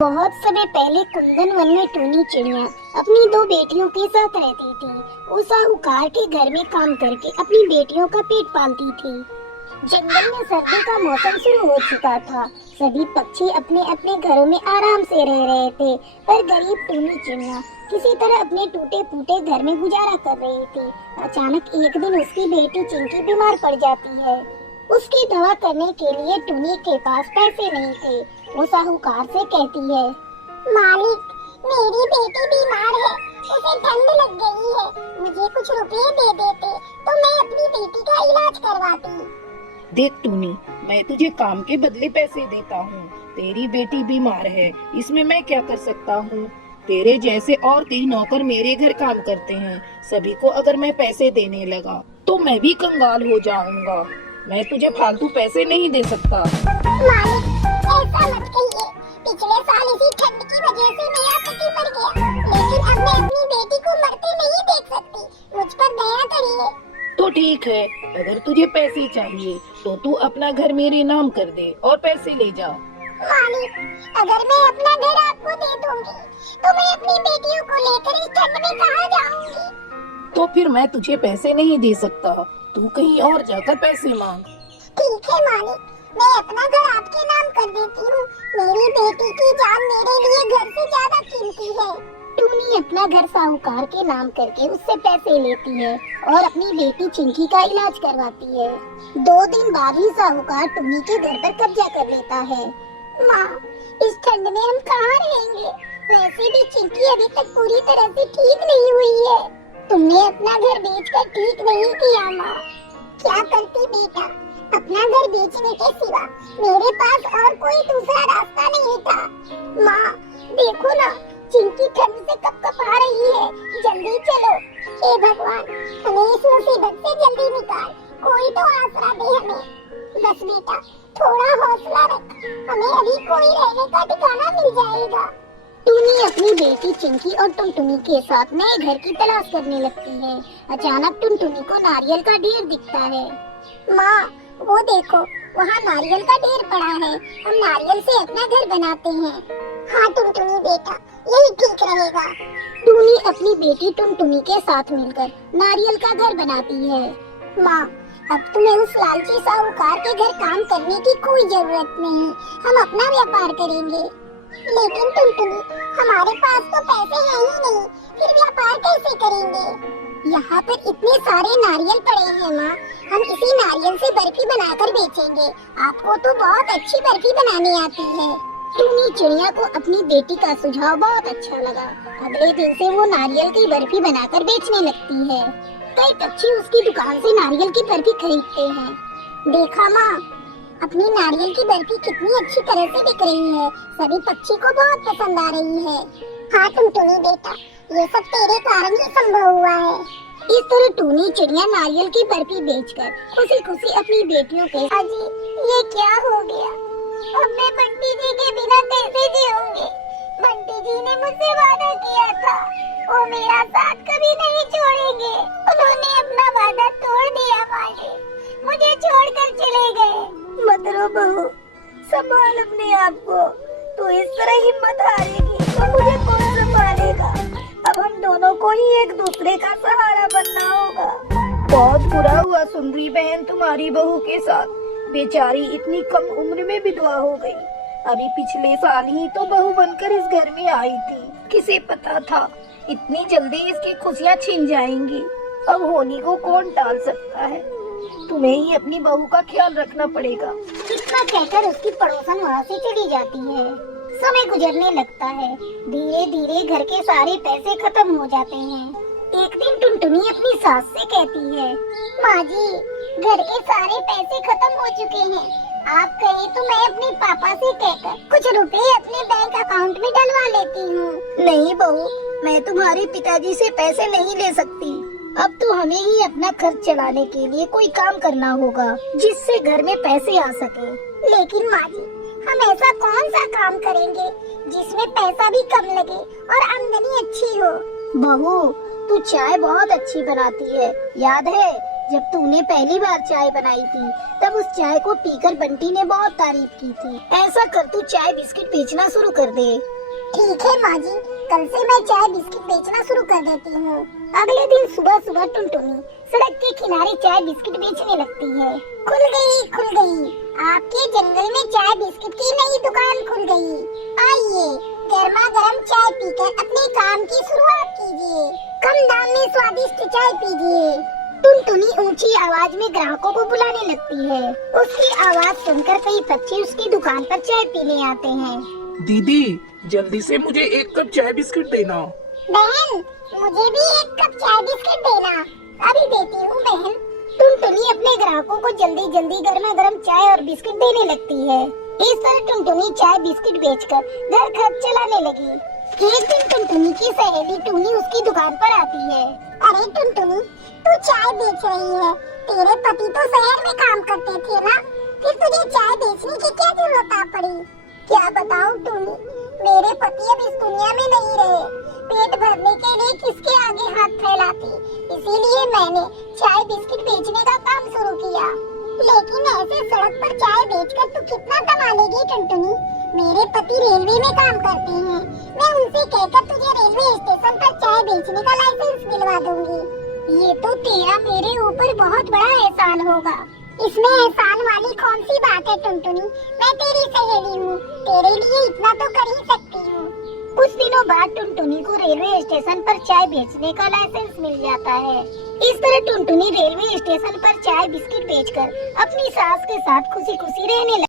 बहुत समय पहले कुंदन वन में टूनी चिड़िया अपनी दो बेटियों के साथ रहती थी। वो साहूकार के घर में काम करके अपनी बेटियों का पेट पालती थी। जंगल में सर्दी का मौसम शुरू हो चुका था। सभी पक्षी अपने अपने घरों में आराम से रह रहे थे, पर गरीब टूनी चिड़िया किसी तरह अपने टूटे फूटे घर में गुजारा कर रही थी। अचानक एक दिन उसकी बेटी चिंकी बीमार पड़ जाती है। उसकी दवा करने के लिए टूनी के पास पैसे नहीं थे। वो साहूकार से कहती है, मालिक, मेरी बेटी बीमार है, उसे ठंड लग गई है, मुझे कुछ रुपए दे देते तो मैं अपनी बेटी का इलाज करवाती। देख टूनी, मैं तुझे काम के बदले पैसे देता हूँ। तेरी बेटी बीमार है, इसमें मैं क्या कर सकता हूँ। तेरे जैसे और कई नौकर मेरे घर काम करते हैं। सभी को अगर मैं पैसे देने लगा तो मैं भी कंगाल हो जाऊंगा। मैं तुझे फालतू पैसे नहीं दे सकता। मालिक, ऐसा मत कहिए। पिछले साल इसी ठंड की वजह से मेरा पति मर गया, लेकिन अब मैं अपनी बेटी को मरते नहीं देख सकती। मुझ पर दया करिए। तो ठीक है, अगर तुझे पैसे चाहिए तो तू अपना घर मेरे नाम कर दे और पैसे ले जा। मालिक, अगर मैं अपना घर आपको दे दूंगी तो मैं अपनी बेटियों को लेकर इस ठंड में कहाँ जाऊंगी? तो फिर मैं तुझे पैसे नहीं दे सकता। तू कहीं और जाकर पैसे मांग। ठीक है मालिक, मैं अपना घर आपके नाम कर देती हूँ। मेरी बेटी की जान मेरे लिए घर से ज्यादा कीमती है। टूनी अपना घर साहूकार के नाम करके उससे पैसे लेती है और अपनी बेटी चिंकी का इलाज करवाती है। 2 दिन बाद ही साहूकार टूनी के घर पर कब्जा कर लेता है। माँ, इस ठंड में हम कहाँ रहेंगे? वैसे भी चिंकी अभी तक पूरी तरह से ठीक नहीं हुई है। तुमने अपना घर बेचकर ठीक नहीं किया माँ। क्या करती बेटा, अपना घर बेचने के सिवा मेरे पास और कोई दूसरा रास्ता नहीं था। माँ, देखो ना, चिंकी ठंड से कपकपा रही है। जल्दी चलो। हे भगवान, हमें इस मुसीबत से जल्दी निकाल। कोई तो आसरा दे हमें। बस बेटा, थोड़ा हौसला रख, हमें अभी कोई रहने का ठिकाना मिल जाएगा। टूनी अपनी बेटी चिंकी और टुनटुनी के साथ नए घर की तलाश करने लगती है। अचानक टुनटुनी को नारियल का ढेर दिखता है। माँ, वो देखो, वहाँ नारियल का ढेर पड़ा है। हम नारियल से अपना घर बनाते हैं। हाँ टुनटुनी बेटा, यही ठीक रहेगा। टूनी अपनी बेटी टुनटुनी के साथ मिलकर नारियल का घर बनाती है। माँ, अब तुम्हें उस लालची साहूकार के घर काम करने की कोई जरूरत नहीं। हम अपना व्यापार करेंगे। लेकिन टुनटुनी, हमारे पास तो पैसे हैं ही नहीं, फिर व्यापार कैसे करेंगे? यहाँ पर इतने सारे नारियल पड़े हैं माँ, हम इसी नारियल से बर्फी बनाकर बेचेंगे। आपको तो बहुत अच्छी बर्फी बनानी आती है। टूनी चिड़िया को अपनी बेटी का सुझाव बहुत अच्छा लगा। अगले दिन से वो नारियल की बर्फी बनाकर बेचने लगती है। कई पक्षी उसकी दुकान से नारियल की बर्फी खरीदते हैं। देखा माँ, अपनी नारियल की बर्फी कितनी अच्छी तरह से बिक रही है। सभी पक्षी को बहुत पसंद आ रही है। हाँ टुनटुनी बेटा, ये सब तेरे कारण ही संभव हुआ है। इस तरह टूनी चिड़िया नारियल की बर्फी बेचकर खुशी खुशी अपनी बेटियों के अजी, ये क्या हो गया? अब मैं बंटी जी के बिना कैसे जीऊंगी? बंटी जी ने मुझसे वादा किया था, वो मेरा साथ कभी नहीं छोड़ेंगे। उन्होंने अपना वादा तोड़ दिया मालिक, मुझे छोड़कर चले गए। मत रो बहू, संभाल अपने आप को। तू इस तरह हिम्मत हारेगी तो मुझे कौन संभालेगा? अब हम दोनों को ही एक दूसरे का सहारा बनना होगा। बहुत बुरा हुआ सुंदरी बहन तुम्हारी बहू के साथ। बेचारी इतनी कम उम्र में विधवा हो गई। अभी पिछले साल ही तो बहू बनकर इस घर में आई थी। किसे पता था इतनी जल्दी इसकी खुशियाँ छिन जाएंगी। अब होनी को कौन टाल सकता है। तुम्हें ही अपनी बहू का ख्याल रखना पड़ेगा। इतना कहकर उसकी पड़ोसन वहाँ से चली जाती है। समय गुजरने लगता है। धीरे धीरे घर के सारे पैसे खत्म हो जाते हैं। एक दिन टुनटुनी अपनी सास से कहती है, माँ जी, घर के सारे पैसे खत्म हो चुके हैं। आप कहे तो मैं अपने पापा से कहकर कुछ रुपए अपने बैंक अकाउंट में डलवा लेती हूँ। नहीं बहू, मैं तुम्हारे पिताजी से पैसे नहीं ले सकती। अब तो हमें ही अपना खर्च चलाने के लिए कोई काम करना होगा, जिससे घर में पैसे आ सके। लेकिन माँ जी, हम ऐसा कौन सा काम करेंगे जिसमें पैसा भी कम लगे और आमदनी अच्छी हो? बहू, तू चाय बहुत अच्छी बनाती है। याद है जब तूने पहली बार चाय बनाई थी तब उस चाय को पीकर बंटी ने बहुत तारीफ की थी। ऐसा कर, तू चाय बिस्किट बेचना शुरू कर दे। ठीक है माँ जी, कल से मैं चाय बिस्किट बेचना शुरू कर देती हूँ। अगले दिन सुबह सुबह टुनटुनी सड़क के किनारे चाय बिस्किट बेचने लगती है। खुल गई, आपके जंगल में चाय बिस्किट की नई दुकान खुल गई। आइए, गर्मा गर्म चाय पीकर अपने काम की शुरुआत कीजिए। कम दाम में स्वादिष्ट चाय पीजिए। टुनटुनी ऊंची आवाज में ग्राहकों को बुलाने लगती है। उसकी आवाज सुनकर कई बच्चे उसकी दुकान पर चाय पीने आते हैं। दीदी, जल्दी से मुझे 1 कप चाय बिस्किट देना। बहन, मुझे भी 1 कप चाय बिस्किट देना। अभी देती हूँ बहन। टुनटुनी अपने ग्राहकों को जल्दी जल्दी गर्मा गर्म चाय और बिस्किट देने लगती है। इस तरह टुनटुनी चाय बिस्किट बेचकर घर खर्च चलाने लगी। एक दिन टुनटुनी की सहेली टूनी उसकी दुकान पर आती है। अरे टुनटुनी, तू चाय बेच रही है, तेरे पति तो शहर में काम करते थे ना, फिर तुझे चाय बेचने की क्या जरूरत आ पड़ी? क्या बताऊं टूनी, मेरे पति अब इस दुनिया में नहीं रहे। पेट भरने के लिए किसके आगे हाथ फैलाती, इसीलिए मैंने चाय बिस्किट बेचने का काम शुरू किया। लेकिन ऐसे सड़क पर चाय बेचकर तू कितना कमा लेगी टुनटुनी? मेरे पति रेलवे में काम करते हैं, मैं उनसे कहकर तुझे रेलवे स्टेशन पर चाय बेचने का लाइसेंस दिलवा दूंगी। ये तो तेरा मेरे ऊपर बहुत बड़ा एहसान होगा। इसमें एहसान वाली कौन सी बात है टुनटुनी? मैं तेरी सहेली हूँ, तेरे लिए इतना तो कर ही सकती हूँ। कुछ दिनों बाद टुनटुनी को रेलवे स्टेशन पर चाय बेचने का लाइसेंस मिल जाता है। इस तरह टुनटुनी रेलवे स्टेशन पर चाय बिस्किट बेचकर अपनी सास के साथ खुशी खुशी रहने लगी।